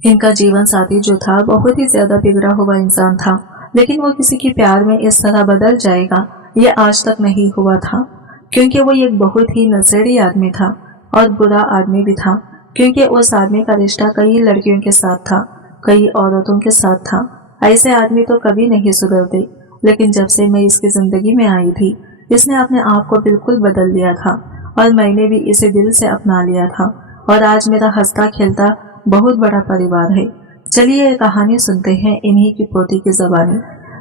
इनका जीवन साथी जो था बहुत ही ज्यादा बिगड़ा हुआ इंसान था, लेकिन वो किसी के प्यार में इस तरह बदल जाएगा ये आज तक नहीं हुआ था, क्योंकि वो एक बहुत ही नशेड़ी आदमी था और बुरा आदमी भी था, क्योंकि उस आदमी का रिश्ता कई लड़कियों के साथ था, कई औरतों के साथ था। ऐसे आदमी तो कभी नहीं सुधरते, लेकिन जब से मैं इसकी जिंदगी में आई थी इसने अपने आप को बिल्कुल बदल लिया था और मैंने भी इसे दिल से अपना लिया था और आज मेरा हंसता खेलता बहुत बड़ा परिवार है। चलिए ये कहानी सुनते हैं इन्हीं की पोती की जबानी।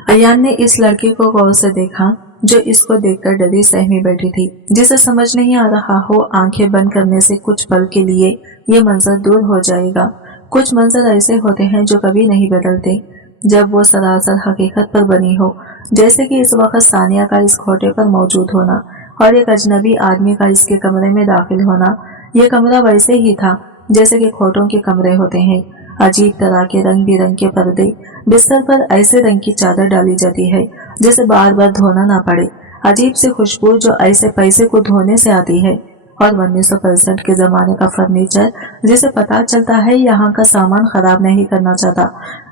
अयान ने इस लड़की को गौर से देखा जो इसको देखकर डरी सहमी बैठी थी, जिसे समझ नहीं आ रहा हो आंखें बंद करने से कुछ पल के लिए ये मंजर दूर हो जाएगा। कुछ मंजर ऐसे होते हैं जो कभी नहीं बदलते जब वो सरासर हकीकत पर बनी हो, जैसे कि इस वक्त सानिया का इस खोटे पर मौजूद होना और एक अजनबी आदमी का इसके कमरे में दाखिल होना। ये कमरा वैसे ही था जैसे कि खोटों के कमरे होते हैं। अजीब तरह के रंग बिरंगे पर्दे, बिस्तर पर ऐसे रंग की चादर डाली जाती है जिसे बार बार धोना ना पड़े, अजीब सी खुशबू जो ऐसे पैसे को धोने से आती है, और 1965 के जमाने का फर्नीचर जिसे पता चलता है यहाँ का सामान खराब नहीं करना चाहता।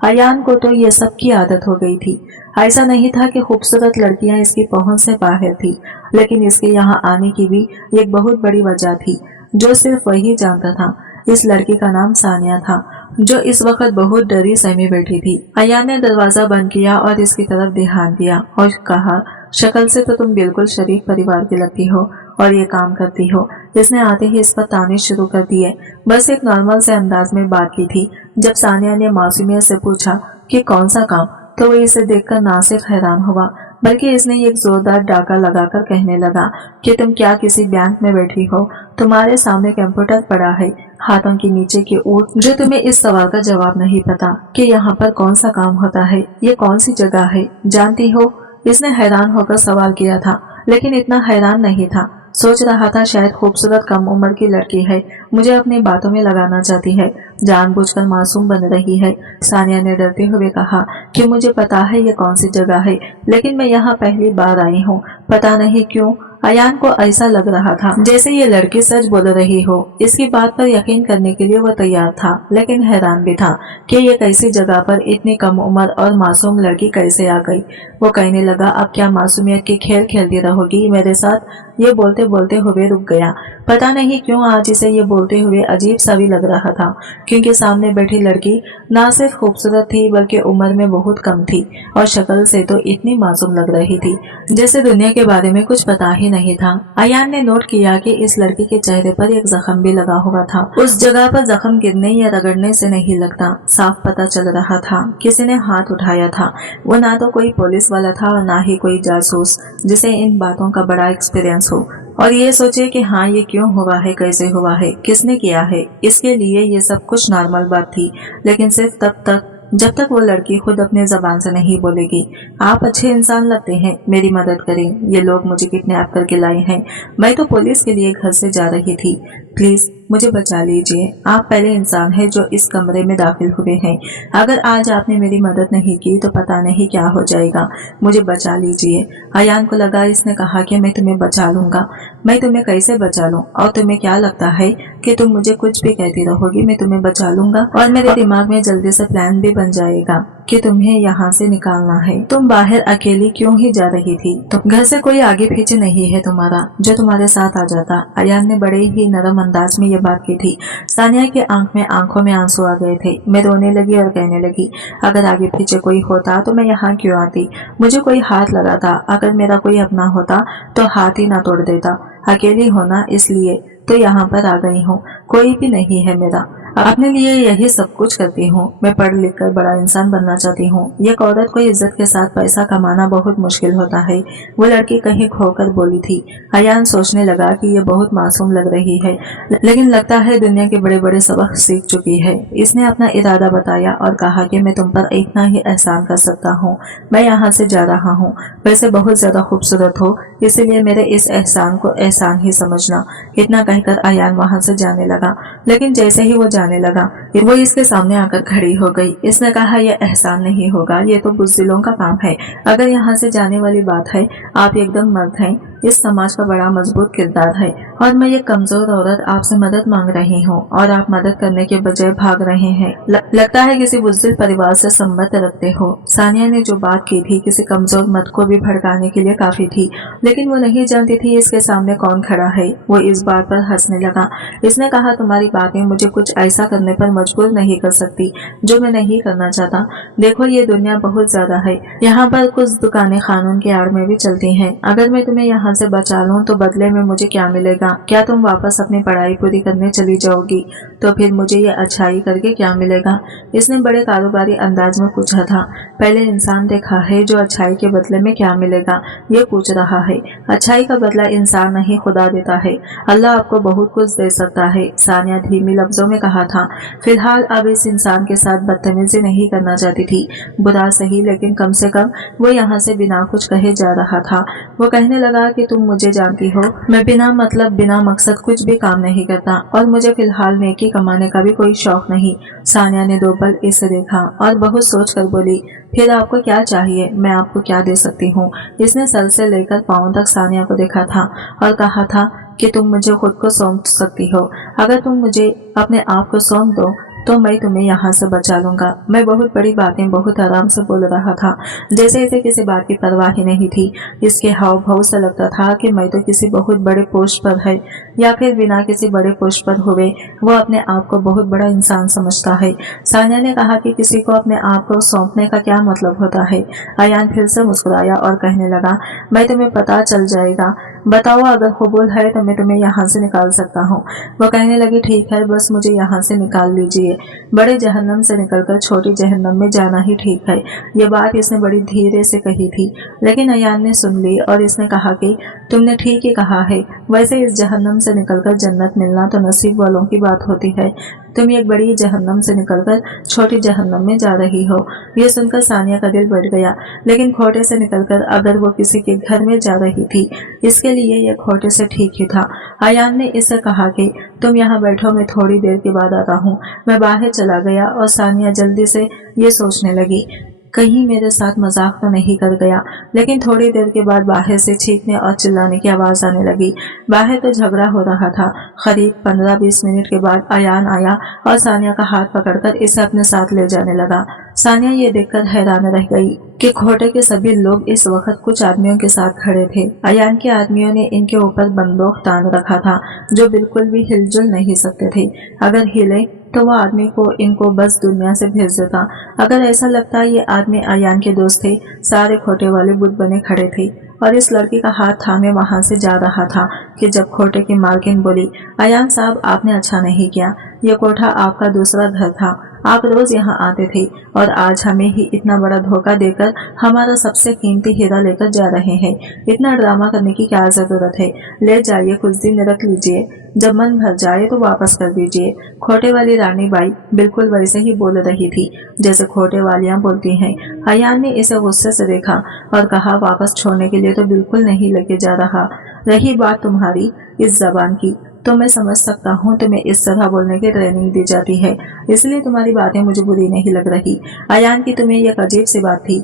अयान को तो ये सब की आदत हो गई थी। ऐसा नहीं था कि खूबसूरत लड़कियां इसकी पहुंच से बाहर थी, लेकिन इसके यहाँ आने की भी एक बहुत बड़ी वजह थी जो सिर्फ वही जानता था। इस लड़की का नाम सानिया था जो इस वक्त बहुत डरी सहमी बैठी थी। अयान ने दरवाजा बंद किया और इसकी तरफ ध्यान दिया और कहा, शक्ल से तो तुम बिल्कुल शरीफ परिवार की लगती हो और ये काम करती हो। इसने आते ही इस पर ताने शुरू कर दिए। बस एक नॉर्मल से अंदाज में बात की थी। जब सानिया ने मासूमियत से पूछा कि कौन सा काम, तो वो इसे देखकर ना सिर्फ हैरान हुआ बल्कि इसने एक जोरदार डाका लगाकर कहने लगा कि तुम क्या किसी बैंक में बैठी हो? तुम्हारे सामने कंप्यूटर पड़ा है हाथों के नीचे की ओर, जो तुम्हें इस सवाल का जवाब नहीं पता कि यहाँ पर कौन सा काम होता है, ये कौन सी जगह है, जानती हो? इसने हैरान होकर सवाल किया था, लेकिन इतना हैरान नहीं था। सोच रहा था शायद खूबसूरत कम उम्र की लड़की है, मुझे अपनी बातों में लगाना चाहती है, जानबूझकर मासूम बन रही है। सानिया ने डरते हुए कहा कि मुझे पता है ये कौन सी जगह है, लेकिन मैं यहाँ पहली बार आई हूँ, पता नहीं क्यों। अयान को ऐसा लग रहा था जैसे ये लड़की सच बोल रही हो। इसकी बात पर यकीन करने के लिए वो तैयार था, लेकिन हैरान भी था कि ये कैसी जगह पर इतनी कम उम्र और मासूम लड़की कैसे आ गई। वो कहने लगा, अब क्या मासूमियत के खेल खेलती रहोगी मेरे साथ? ये बोलते बोलते हुए रुक गया। पता नहीं क्यों आज इसे ये बोलते हुए अजीब सा भी लग रहा था, क्योंकि सामने बैठी लड़की ना सिर्फ खूबसूरत थी बल्कि उम्र में बहुत कम थी और शक्ल से तो इतनी मासूम लग रही थी जैसे दुनिया के बारे में कुछ पता ही नहीं था। अयान ने नोट किया कि इस लड़की के चेहरे पर एक जख्म भी लगा हुआ था। उस जगह पर जख्म गिरने या रगड़ने से नहीं लगता, साफ पता चल रहा था किसी ने हाथ उठाया था। वो ना तो कोई पुलिस वाला था और ना ही कोई जासूस जिसे इन बातों का बड़ा एक्सपीरियंस हो और ये सोचे कि हाँ ये क्यों हुआ है, कैसे हुआ है, किसने किया है। इसके लिए ये सब कुछ नॉर्मल बात थी, लेकिन सिर्फ तब तक जब तक वो लड़की खुद अपने जबान से नहीं बोलेगी। आप अच्छे इंसान लगते हैं, मेरी मदद करें, ये लोग मुझे किडनैप करके लाए हैं, मैं तो पुलिस के लिए घर से जा रही थी, प्लीज मुझे बचा लीजिए। आप पहले इंसान हैं जो इस कमरे में दाखिल हुए हैं, अगर आज आपने मेरी मदद नहीं की तो पता नहीं क्या हो जाएगा, मुझे बचा लीजिए। अयान को लगा इसने कहा कि मैं तुम्हें बचा लूंगा। मैं तुम्हें कैसे बचा लूं? और तुम्हें क्या लगता है कि तुम मुझे कुछ भी कहती रहोगी मैं तुम्हें बचा लूंगा? और मेरे दिमाग में जल्दी से प्लान भी बन जाएगा कि तुम्हें यहाँ से निकालना है। तुम बाहर अकेली क्यों ही जा रही थी? तुम घर से कोई आगे पीछे नहीं है तुम्हारा जो तुम्हारे साथ आ जाता। अयान ने बड़े ही नरम अंदाज में ये बात की थी। सानिया के आंखों में आंसू आ गए थे। मैं रोने लगी और कहने लगी, अगर आगे पीछे कोई होता तो मैं यहाँ क्यों आती? मुझे कोई हाथ लगाता, अगर मेरा कोई अपना होता तो हाथ ही ना तोड़ देता। अकेली होना इसलिए तो यहाँ पर आ गई हूँ, कोई भी नहीं है मेरा, अपने लिए यही सब कुछ करती हूँ। मैं पढ़ लिख कर बड़ा इंसान बनना चाहती हूँ। एक औरत को इज्जत के साथ पैसा कमाना बहुत मुश्किल होता है, वो लड़की कहीं खोकर बोली थी। अयान सोचने लगा कि ये बहुत मासूम लग रही है, लेकिन लगता है दुनिया के बड़े बड़े सबक सीख चुकी है। इसने अपना इरादा बताया और कहा कि मैं तुम पर इतना ही एहसान कर सकता हूँ, मैं यहाँ से जा रहा हूँ। वैसे बहुत ज्यादा खूबसूरत हो, इसीलिए मेरे इस एहसान को एहसान ही समझना। इतना कहकर अयान वहाँ से जाने लगा, लेकिन जैसे ही वो जाने लगा वो इसके सामने आकर खड़ी हो गई। इसने कहा, यह एहसान नहीं होगा, ये तो बुज़दिलों का काम है। अगर यहाँ से जाने वाली बात है, आप एकदम मर्द हैं, इस समाज का बड़ा मजबूत किरदार है और मैं ये कमजोर औरत आपसे मदद मांग रही हूँ और आप मदद करने के बजाय भाग रहे हैं। लगता है किसी बुज़दिल परिवार से संबंध रखते हो। सानिया ने जो बात की थी किसी कमजोर मर्द को भी भड़काने के लिए काफी थी, लेकिन वो नहीं जानती थी इसके सामने कौन खड़ा है। वो इस बात पर हंसने लगा। इसने कहा, तुम्हारी बातें मुझे कुछ ऐसा करने पर मजबूर नहीं कर सकती जो मैं नहीं करना चाहता। देखो ये दुनिया बहुत ज्यादा है, यहाँ पर कुछ दुकानें कानून की आड़ में भी चलती हैं। अगर मैं तुम्हें यहाँ से बचा लूँ तो बदले में मुझे क्या मिलेगा? क्या तुम वापस अपनी पढ़ाई पूरी करने चली जाओगी? तो फिर मुझे ये अच्छाई करके क्या मिलेगा? इसने बड़े कारोबारी अंदाज में पूछा था। पहले इंसान देखा है जो अच्छाई के बदले में क्या मिलेगा ये पूछ रहा है। अच्छाई का बदला इंसान नहीं खुदा देता है। अल्लाह आपको बहुत कुछ दे सकता है, सानिया धीमी लफ्जों में कहा था। फिलहाल अब इस इंसान के साथ बदतमीजी नहीं करना चाहती थी। बुरा सही, लेकिन कम से कम वो यहाँ से बिना कुछ कहे जा रहा था। वो कहने लगा कि तुम मुझे जानती हो, मैं बिना मतलब बिना मकसद कुछ भी काम नहीं करता और मुझे फिलहाल नेकी कमाने का भी कोई शौक नहीं। सानिया ने 2 पल इसे देखा और बहुत सोच कर बोली, फिर आपको क्या चाहिए? मैं आपको क्या दे सकती हूँ? इसने सर से लेकर पाँव तक सानिया को देखा था और कहा था कि तुम मुझे खुद को सौंप सकती हो। अगर तुम मुझे अपने आप को सौंप दो तो मैं तुम्हें यहाँ से बचा लूंगा। मैं बहुत बड़ी बातें बहुत आराम से बोल रहा था, जैसे इसे किसी बात की परवाह ही नहीं थी। इसके हाव भाव से लगता था कि मैं तो किसी बहुत बड़े पोस्ट पर है, या फिर बिना किसी बड़े पोस्ट पर हुए वो अपने आप को बहुत बड़ा इंसान समझता है। सानिया ने कहा कि किसी को अपने आप को सौंपने का क्या मतलब होता है? अयान फिर से मुस्कुराया और कहने लगा, मैं तुम्हें पता चल जाएगा। बताओ, अगर कबूल है तो मैं तुम्हें यहाँ से निकाल सकता हूँ। वो कहने लगी, ठीक है, बस मुझे यहाँ से निकाल लीजिए। बड़े जहन्नम से निकलकर छोटी जहन्नम में जाना ही ठीक है। ये बात इसने बड़ी धीरे से कही थी, लेकिन अयान ने सुन ली और इसने कहा कि तुमने ठीक ही कहा है। वैसे इस जहन्नम से निकलकर जन्नत मिलना तो नसीब वालों की बात होती है। तुम एक बड़ी जहन्नम से निकलकर छोटी जहन्नम में जा रही हो। ये सुनकर सानिया का दिल बढ़ गया, लेकिन खोटे से निकलकर अगर वो किसी के घर में जा रही थी इसके लिए यह खोटे से ठीक ही था। अयान ने इससे कहा कि तुम यहाँ बैठो, मैं थोड़ी देर के बाद आता हूँ। मैं बाहर चला गया और सानिया जल्दी से ये सोचने लगी, कहीं मेरे साथ मजाक तो नहीं कर गया। लेकिन थोड़ी देर के बाद बाहर से चीखने और चिल्लाने की आवाज आने लगी। बाहर तो झगड़ा हो रहा था। करीब 15-20 मिनट के बाद अयान आया और सानिया का हाथ पकड़कर इसे अपने साथ ले जाने लगा। सानिया ये देखकर हैरान रह गई कि खोटे के सभी लोग इस वक्त कुछ आदमियों के साथ खड़े थे। अयान के आदमियों ने इनके ऊपर बंदूक तान रखा था, जो बिल्कुल भी हिलजुल नहीं सकते थे। अगर हिले तो वो आदमी को इनको बस दुनिया से भेज देता। अगर ऐसा लगता ये आदमी अयान के दोस्त थे। सारे खोटे वाले बुत बने खड़े थे और इस लड़की का हाथ थामे वहां से जा रहा था कि जब खोटे की मालकिन बोली, अयान साहब, आपने अच्छा नहीं किया। ये कोठा आपका दूसरा घर था। आप रोज यहाँ आते थे और आज हमें ही इतना बड़ा धोखा देकर हमारा सबसे कीमती हीरा लेकर जा रहे हैं। इतना ड्रामा करने की क्या जरूरत है? ले जाइए, कुछ दिन रख लीजिए, जब मन भर जाए तो वापस कर दीजिए। खोटे वाली रानी बाई बिल्कुल वैसे ही बोल रही थी जैसे खोटे वालियां बोलती हैं। अयान ने इसे गुस्से से देखा और कहा, वापस छोड़ने के लिए तो बिल्कुल नहीं लेके जा रहा। रही बात तुम्हारी इस जबान की, तो मैं समझ सकता हूँ तुम्हें इस तरह बोलने की ट्रेनिंग दी जाती है, इसलिए तुम्हारी बातें मुझे बुरी नहीं लग रही। अयान की तुम्हें एक अजीब सी बात थी,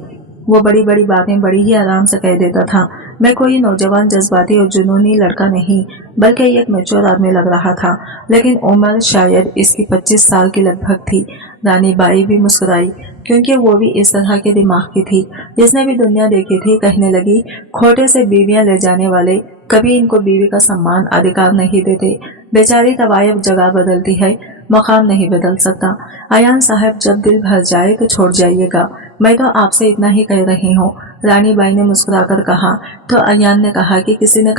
वो बड़ी बड़ी बातें बड़ी ही आराम से कह देता था। मैं कोई नौजवान जज्बाती और जुनूनी लड़का नहीं, बल्कि एक मैच्योर आदमी लग रहा था, लेकिन उम्र शायद इसकी 25 साल की लगभग थी। रानी बाई भी मुस्कुराई, क्योंकि वो भी इस तरह के दिमाग की थी। इसने भी दुनिया देखी थी। कहने लगी, खोटे से बीवियां ले जाने वाले कभी इनको बीवी का सम्मान अधिकार नहीं देते। बेचारी तवायब जगह बदलती है, मकाम नहीं बदल सकता। अयान साहब, जब दिल भर जाए तो छोड़ जाइएगा, मैं तो आपसे इतना ही कह रही हूँ। रानी बाई ने मुस्कुराकर कहा। तो अयान ने कहा कि किसने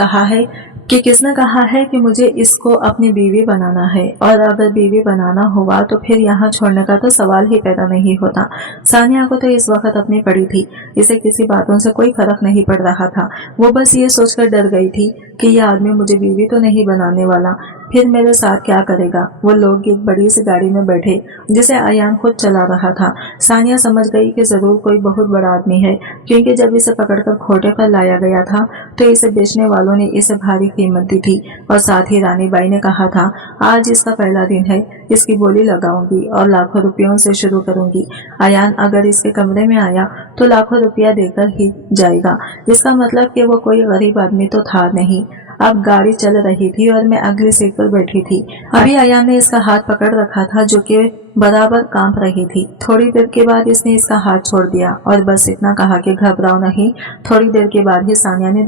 कहा है कि मुझे इसको अपनी बीवी बनाना है, और अगर बीवी बनाना हुआ तो फिर यहाँ छोड़ने का तो सवाल ही पैदा नहीं होता। सानिया को तो इस वक्त अपनी पड़ी थी, इसे किसी बातों से कोई फर्क नहीं पड़ रहा था। वो बस ये सोचकर डर गई थी कि यह आदमी मुझे बीवी तो नहीं बनाने वाला, फिर मेरे साथ क्या करेगा। वो लोग एक बड़ी सी गाड़ी में बैठे जिसे अयान खुद चला रहा था। सानिया समझ गई कि जरूर कोई बहुत बड़ा आदमी है, क्योंकि जब इसे पकड़कर खोटे पर लाया गया था तो इसे बेचने वालों ने इसे भारी कीमत दी थी। और साथ ही रानी बाई ने कहा था, आज इसका पहला दिन है, इसकी बोली लगाऊंगी और लाखों रुपयों से शुरू करूंगी। अयान अगर इसके कमरे में आया तो लाखों रुपया देकर ही जाएगा। इसका मतलब कि वो कोई गरीब आदमी तो था नहीं। अब गाड़ी चल रही थी और मैं अगली सीट पर बैठी थी। अभी अयान ने इसका हाथ पकड़ रखा था जो कि बराबर कांप रही थी। थोड़ी देर के बाद इसने इसका हाथ छोड़ दिया और बस इतना कहा कि घबराओ नहीं। थोड़ी देर के बाद ही सानिया ने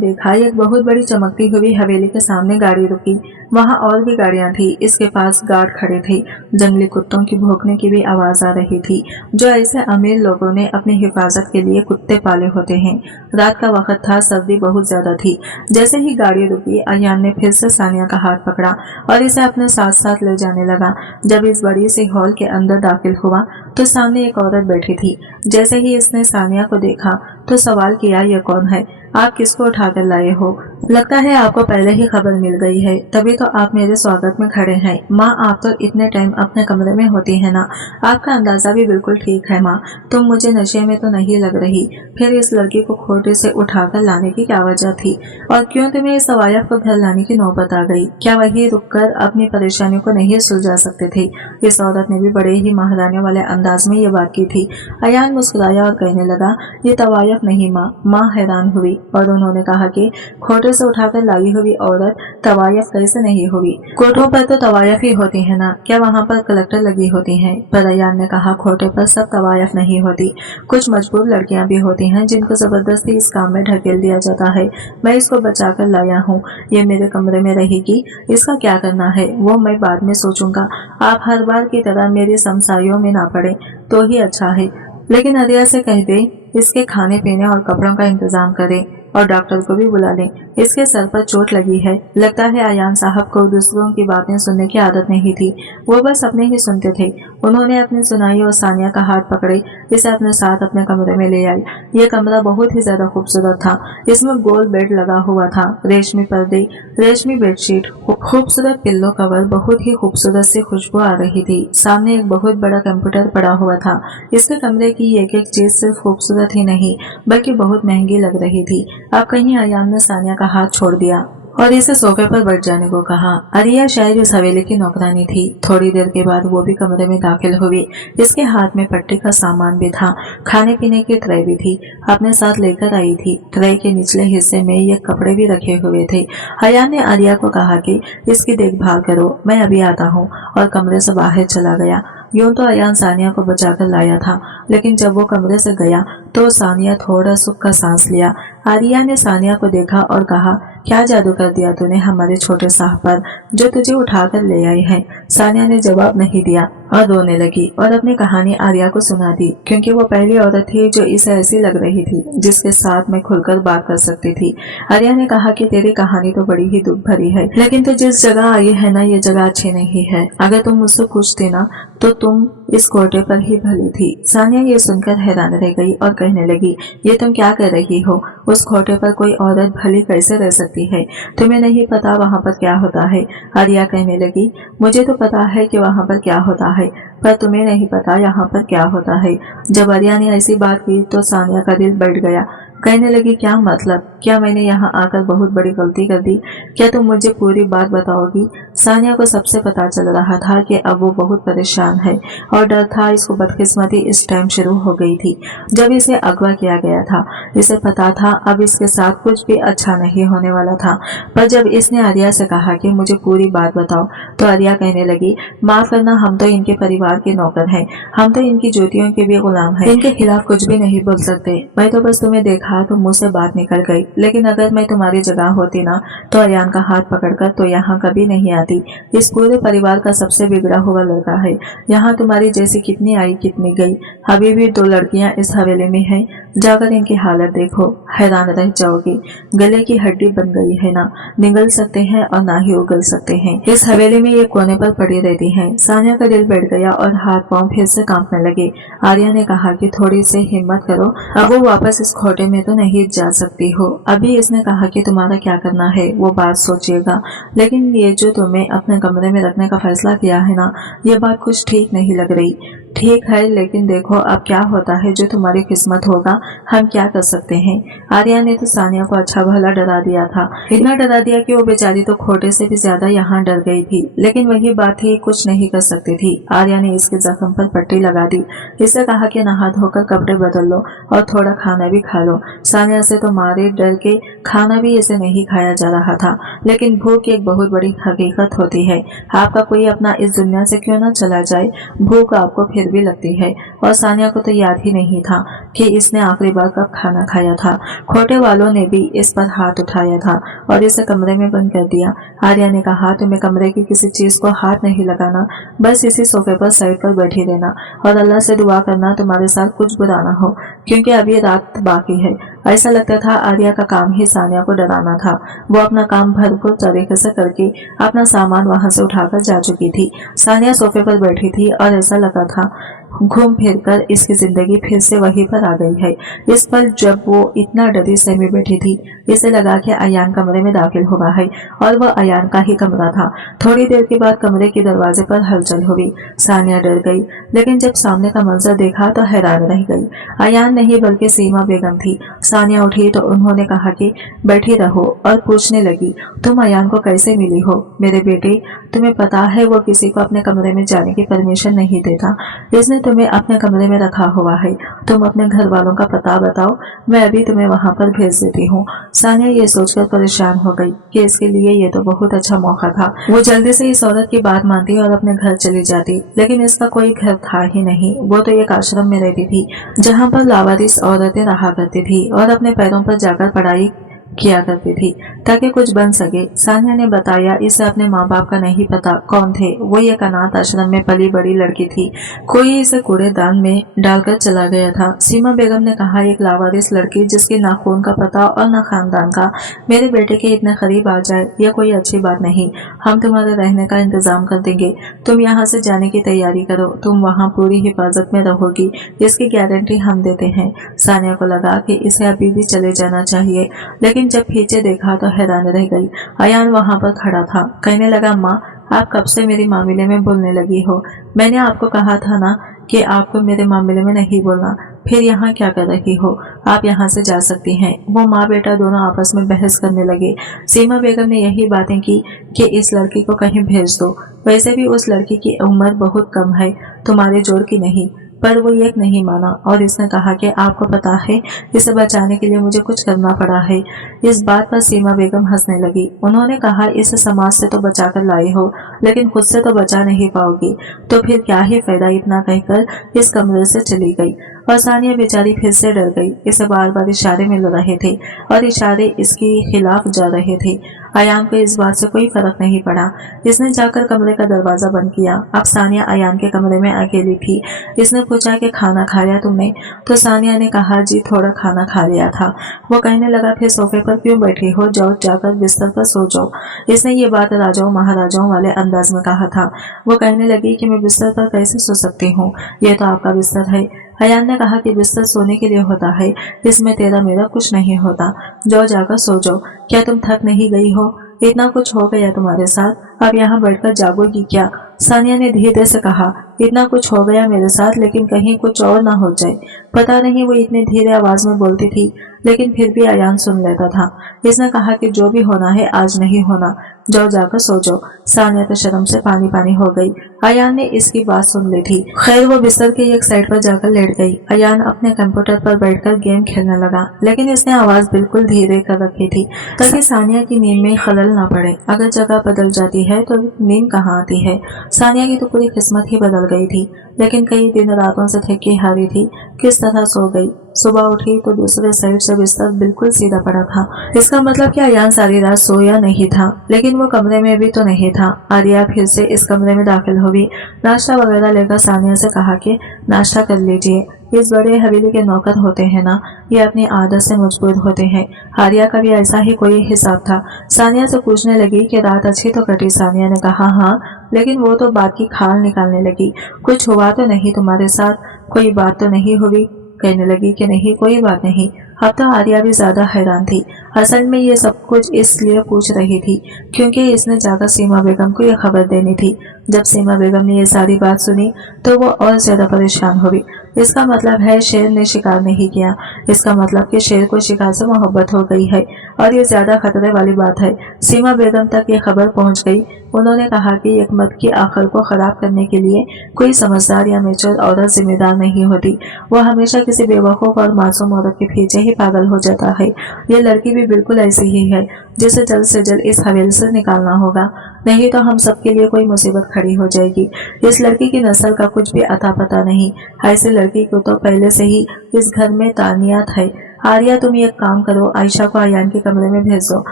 देखा एक बहुत बड़ी चमकती हुई हवेली के सामने गाड़ी रुकी। वहाँ और भी गाड़ियां थी। इसके पास गार्ड खड़े थे। जंगली कुत्तों की भौंकने की भी आवाज आ रही थी। जो ऐसे अमीर लोगों ने अपनी हिफाजत के लिए कुत्ते पाले होते हैं। रात का वक्त था, सर्दी बहुत ज्यादा थी। जैसे ही गाड़ी रुकी अयान ने फिर से सानिया का हाथ पकड़ा और इसे अपने साथ साथ ले जाने लगा। जब इस बड़ी सी हॉल के अंदर दाखिल हुआ तो सामने एक औरत बैठी थी। जैसे ही इसने सानिया को देखा तो सवाल किया, ये कौन है? आप किसको उठाकर लाए हो? लगता है आपको पहले ही खबर मिल गई है, तभी तो आप मेरे स्वागत में खड़े हैं। माँ, आप तो इतने टाइम अपने कमरे में होती है ना। आपका अंदाजा भी बिल्कुल ठीक है माँ। तुम मुझे नशे में तो नहीं लग रही। फिर इस लड़की को खोटे से उठाकर लाने की क्या वजह थी? और क्यों तुम्हें इस सवायफ को घर लाने की नौबत आ गई? क्या वही रुककर अपनी परेशानियों को नहीं सुलझा सकते थे? इस औरत ने भी बड़े ही महारानियों वाले अंदाज में ये बात की थी। अयान मुस्कुराया और कहने लगा, ये तवायफ नहीं माँ। माँ हैरान हुई और उन्होंने कहा कि खोटे से उठाकर लाई हुई औरत तवायफ कैसे नहीं हुई? कोठों पर तो तवायफ ही होती है ना, क्या वहाँ पर कलेक्टर लगी होती हैं? पर अयान ने कहा, खोटे पर सब तवायफ नहीं होती। कुछ मजबूर लड़कियां भी होती हैं जिनको जबरदस्ती इस काम में ढकेल दिया जाता है। मैं इसको बचाकर लाया हूँ। ये मेरे कमरे में रहेगी। इसका क्या करना है वो मैं बाद में सोचूंगा। आप हर बार की तरह मेरी समसाइयों में ना पड़े तो ही अच्छा है। लेकिन आदिया से कह दे इसके खाने पीने और कपड़ों का इंतजाम करे और डॉक्टर को भी बुला लें। इसके सर पर चोट लगी है। लगता है अयान साहब को दूसरों की बातें सुनने की आदत नहीं थी। वो बस अपने ही सुनते थे। उन्होंने अपनी सुनाई और सानिया का हाथ पकड़े इसे अपने साथ अपने कमरे में ले आई। ये कमरा बहुत ही ज्यादा खूबसूरत था। इसमें गोल बेड लगा हुआ था, रेशमी पर्दे, रेशमी बेडशीट, खूबसूरत पिल्लो कवर, बहुत ही खूबसूरत सी खुशबू आ रही थी। सामने एक बहुत बड़ा कंप्यूटर पड़ा हुआ था। इसके कमरे की एक एक चीज सिर्फ खूबसूरत ही नहीं बल्कि बहुत महंगी लग रही थी। अब कहीं अयान ने सानिया का हाथ छोड़ दिया और इसे सोफे पर बैठ जाने को कहा। आरिया शायद इस हवेली की नौकरानी थी। थोड़ी देर के बाद वो भी कमरे में दाखिल हुई। इसके हाथ में पट्टी का सामान भी था, खाने पीने की ट्रे भी थी, अपने साथ लेकर आई थी। ट्रे के निचले हिस्से में ये कपड़े भी रखे हुए थे। अयान ने आरिया को कहा कि इसकी देखभाल करो, मैं अभी आता हूँ, और कमरे से बाहर चला गया। यूं तो अयान सानिया को बचाकर लाया था, लेकिन जब वो कमरे से गया तो सानिया थोड़ा सुख का सांस लिया। आरिया ने सानिया को देखा और कहा, क्या जादू कर दिया तूने हमारे छोटे साहब पर, जो तुझे उठाकर ले आई है? सानिया ने जवाब नहीं दिया और रोने लगी और अपनी कहानी आर्या को सुना दी, क्योंकि वो पहली औरत थी जो इसे ऐसी लग रही थी जिसके साथ मैं खुलकर बात कर सकती थी। आर्या ने कहा कि तेरी कहानी तो बड़ी ही दुख भरी है, लेकिन तू जिस जगह आई है ना, ये जगह अच्छी नहीं है। अगर तुम मुझसे खुश थी ना तो तुम इस कोटे पर ही भली थी। सानिया ये सुनकर हैरान रह गई और कहने लगी, ये तुम क्या कर रही हो? उस खोटे पर कोई औरत भली कैसे रह सकती है? तुम्हें नहीं पता वहाँ पर क्या होता है? आर्या कहने लगी, मुझे तो पता है कि वहाँ पर क्या होता है, पर तुम्हें नहीं पता यहाँ पर क्या होता है। जब आर्या ने ऐसी बात की तो सानिया का दिल बैठ गया। कहने लगी, क्या मतलब? क्या मैंने यहाँ आकर बहुत बड़ी गलती कर दी? क्या तुम मुझे पूरी बात बताओगी? सानिया को सबसे पता चल रहा था कि अब वो बहुत परेशान है और डर था इसको बदकिस्मती इस टाइम शुरू हो गई थी जब इसे अगवा किया गया था। इसे पता था अब इसके साथ कुछ भी अच्छा नहीं होने वाला था। पर जब इसने आर्या से कहा कि मुझे पूरी बात बताओ तो आर्या कहने लगी, माफ करना, हम तो इनके परिवार के नौकर हैं, हम तो इनकी ज्योतियों के भी गुलाम हैं, इनके खिलाफ कुछ भी नहीं बोल सकते। मैं तो बस तुम्हें देखा तो मुंह से बात निकल गई, लेकिन अगर मैं तुम्हारी जगह होती ना तो अयान का हाथ पकड़कर तो यहाँ कभी नहीं आती। इस पूरे परिवार का सबसे बिगड़ा हुआ लड़का है। यहाँ तुम्हारी जैसी कितनी आई कितनी गई। अभी भी 2 लड़कियां इस हवेली में हैं। जाकर इनकी हालत देखो, हैरान रह जाओगी। गले की हड्डी बन गई है ना, निगल सकते हैं और ना ही उगल सकते हैं। इस हवेली में ये कोने पर पड़ी रहती हैं। सानिया का दिल बैठ गया और हाथ पांव फिर से कांपने लगे। आर्या ने कहा कि थोड़ी सी हिम्मत करो, अब वो वापस इस खोटे में तो नहीं जा सकती हो। अभी इसने कहा कि तुम्हारा क्या करना है वो बात सोचिएगा, लेकिन ये जो तुम्हें अपने कमरे में रखने का फैसला किया है ना, ये बात कुछ ठीक नहीं लग रही। ठीक है, लेकिन देखो अब क्या होता है, जो तुम्हारी किस्मत होगा, हम क्या कर सकते हैं। आर्या ने तो सानिया को अच्छा भला डरा दिया था, इतना डरा दिया कि वो बेचारी तो खोटे से भी ज्यादा यहाँ डर गई थी। लेकिन वही बात थी, कुछ नहीं कर सकती थी। आर्या ने इसके जख्म पर पट्टी लगा दी, इससे कहा कि नहा धोकर कपड़े बदल लो और थोड़ा खाना भी खा लो। सानिया से तो मारे डर के खाना भी इसे नहीं खाया जा रहा था, लेकिन भूख एक बहुत बड़ी हकीकत होती है। आपका कोई अपना इस दुनिया से क्यों न चला जाए, भूख आपको फिर भी लगती है। और सानिया को तो याद ही नहीं था कि इसने आखिरी बार कब खाना खाया था। खोटे वालों ने भी इस पर हाथ उठाया था और इसे कमरे में बंद कर दिया। आर्या ने कहा, तुम्हें कमरे की किसी चीज को हाथ नहीं लगाना, बस इसी सोफे पर साइड पर बैठी रहना और अल्लाह से दुआ करना तुम्हारे साथ कुछ बुरा ना हो, क्योंकि अभी रात बाकी है। ऐसा लगता था आर्या का काम ही सानिया को डराना था। वो अपना काम भरपूर तरीके से करके अपना सामान वहां से उठाकर जा चुकी थी। सानिया सोफे पर बैठी थी और ऐसा लगा था घूम फिर कर इसकी जिंदगी फिर से वहीं पर आ गई है। इस पर जब वो इतना डरी सहमी बैठी थी, इसे लगा कि अयान कमरे में दाखिल हुआ है और वह अयान का ही कमरा था। थोड़ी देर के बाद कमरे के दरवाजे पर हलचल हुई। सानिया डर गई, लेकिन जब सामने का मंजर देखा तो हैरान रह गई। अयान नहीं बल्कि सीमा बेगम थी। सानिया उठी तो उन्होंने कहा कि बैठी रहो और पूछने लगी, तुम अयान को कैसे मिली हो? मेरे बेटे, तुम्हें पता है वो किसी को अपने कमरे में जाने की परमिशन नहीं देता। इसने तुम्हें अपने कमरे में रखा हुआ है। तुम अपने घर वालों का पता बताओ, मैं अभी तुम्हें वहां पर भेज देती हूँ। सानिया ये सोचकर परेशान हो गई कि इसके लिए ये तो बहुत अच्छा मौका था। वो जल्दी से इस औरत की बात मानती और अपने घर चली जाती, लेकिन इसका कोई घर था ही नहीं। वो तो एक आश्रम में रहती थी जहाँ पर लावारिस औरतें रहा करती थी और अपने पैरों पर जाकर पढ़ाई किया करती थी ताकि कुछ बन सके। सानिया ने बताया, इसे अपने माँ बाप का नहीं पता कौन थे। वो एक अनाथ आश्रम में पली बड़ी लड़की थी। कोई इसे कूड़ेदान में डालकर चला गया था। सीमा बेगम ने कहा, एक लावारिस लड़की जिसकी ना खून का पता और ना खानदान का मेरे बेटे के इतने करीब आ जाए, यह कोई अच्छी बात नहीं। हम तुम्हारे रहने का इंतजाम कर देंगे, तुम यहाँ से जाने की तैयारी करो। तुम वहाँ पूरी हिफाजत में रहोगी, इसकी गारंटी हम देते हैं। सानिया को लगा कि इसे अभी भी चले जाना चाहिए, लेकिन जब पीछे देखा तो हैरान रह गई। अयान वहां पर खड़ा था। कहने लगा, माँ, आप कब से मेरे मामले में बोलने लगी हो? मैंने आपको कहा था ना कि आपको मेरे मामले में नहीं बोलना। फिर यहाँ क्या कर रही हो? आप यहाँ से जा सकती हैं। वो माँ बेटा दोनों आपस में बहस करने लगे। सीमा बेगम ने यही बातें की कि इस लड़की को कहीं भेज दो। वैसे भी उस लड़की की उम्र बहुत कम है, तुम्हारे जोर की नहीं। पर वो एक नहीं माना और इसने कहा कि आपको पता है, इसे बचाने के लिए मुझे कुछ करना पड़ा है। इस बात पर सीमा बेगम हंसने लगी। उन्होंने कहा, इसे समाज से तो बचा कर लाई हो, लेकिन खुद से तो बचा नहीं पाओगी, तो फिर क्या ही फायदा। इतना कहकर इस कमरे से चली गई और सानिया बेचारी फिर से डर गई। इसे बार बार इशारे मिल रहे थे और इशारे इसके खिलाफ जा रहे थे। अयान को इस बात से कोई फर्क नहीं पड़ा। इसने जाकर कमरे का दरवाजा बंद किया। अब सानिया अयान के कमरे में अकेली थी। इसने पूछा कि खाना खाया तुमने? तो सानिया ने कहा, जी थोड़ा खाना खा लिया था। वो कहने लगा, फिर सोफे पर क्यों बैठी हो, जाओ जाकर बिस्तर पर सो जाओ। इसने ये बात राजाओं महाराजाओं वाले अंदाज में कहा था। वो कहने लगी कि मैं बिस्तर पर कैसे सो सकती हूँ, ये तो आपका बिस्तर है। अयान ने कहा कि बिस्तर सोने के लिए होता है, इसमें तेरा मेरा कुछ नहीं होता। जाओ जाकर सो जाओ। क्या तुम थक नहीं गई हो? इतना कुछ हो गया तुम्हारे साथ, अब यहाँ बैठकर जागोगी क्या? सानिया ने धीरे से कहा, इतना कुछ हो गया मेरे साथ, लेकिन कहीं कुछ और ना हो जाए। पता नहीं वो इतनी धीरे आवाज में बोलती थी, लेकिन फिर भी अयान सुन लेता था। इसने कहा कि जो भी होना है आज नहीं होना, जाओ जाकर सो जाओ। सानिया तो शर्म से पानी पानी हो गई। अयान ने इसकी बात सुन ली थी। खैर वो बिस्तर के एक साइड पर जाकर लेट गई। अयान अपने कंप्यूटर पर बैठकर गेम खेलने लगा, लेकिन इसने आवाज बिल्कुल धीरे कर रखी थी ताकि सानिया की नींद में खलल ना पड़े। अगर जगह बदल जाती है तो नींद कहाँ आती है। सानिया की तो पूरी किस्मत ही बदल गई थी, लेकिन कई दिन रातों से थकी हारी थी, किस तरह सो गई। सुबह उठी तो दूसरे साइड से बिस्तर बिल्कुल सीधा पड़ा था। इसका मतलब कि अयान सारी रात सोया नहीं था, लेकिन वो कमरे में भी तो नहीं था। आर्या फिर से इस कमरे में दाखिल हुई। नाश्ता वगैरह लेकर सानिया से कहा कि नाश्ता कर लीजिए। इस बड़े हवेली के नौकर होते हैं ना, ये अपनी आदत से मजबूर होते हैं। आर्या का भी ऐसा ही कोई हिसाब था। सानिया से पूछने लगी कि रात अच्छी तो कटी? सानिया ने कहा, हाँ, लेकिन वो तो बात की खाल निकालने लगी। कुछ हुआ तो नहीं तुम्हारे साथ? कोई बात तो नहीं हुई? कहने लगी कि नहीं, कोई बात नहीं। अब तो आर्या भी ज्यादा हैरान थी। असल में ये सब कुछ इसलिए पूछ रही थी क्योंकि इसने जाकर सीमा बेगम को ये खबर देनी थी। जब सीमा बेगम ने ये सारी बात सुनी तो वो और ज्यादा परेशान हुई। इसका मतलब है शेर ने शिकार नहीं किया। इसका मतलब कि शेर को शिकार से मोहब्बत हो गई है और ये ज्यादा खतरे वाली बात है। सीमा बेगम तक ये खबर पहुंच गई। उन्होंने कहा कि एक मर्द की आखिर को खराब करने के लिए कोई समझदार या मेच्योर औरत जिम्मेदार नहीं होती। वो हमेशा किसी बेवकूफ और मासूम औरत के पीछे ही पागल हो जाता है। ये लड़की भी बिल्कुल ऐसी ही है जिसे जल्द से जल्द इस हवेली से निकालना होगा, नहीं तो हम सबके लिए कोई मुसीबत खड़ी हो जाएगी। इस लड़की की नस्ल का कुछ भी अता पता नहीं। ऐसी लड़की को तो पहले से ही इस घर में तानियात है। आर्या, तुम एक काम करो, आयशा को आयान के कमरे में भेज दो।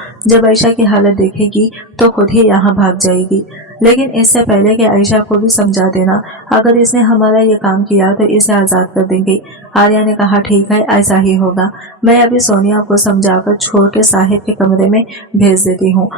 जब आयशा की हालत देखेगी तो खुद ही यहाँ भाग जाएगी। लेकिन इससे पहले कि आयशा को भी समझा देना, अगर इसने हमारा ये काम किया तो इसे आजाद कर देंगे। आर्या ने कहा, ठीक है, ऐसा ही होगा। मैं अभी सोनिया को समझाकर छोड़ के साहिब के कमरे में भेज देती हूँ।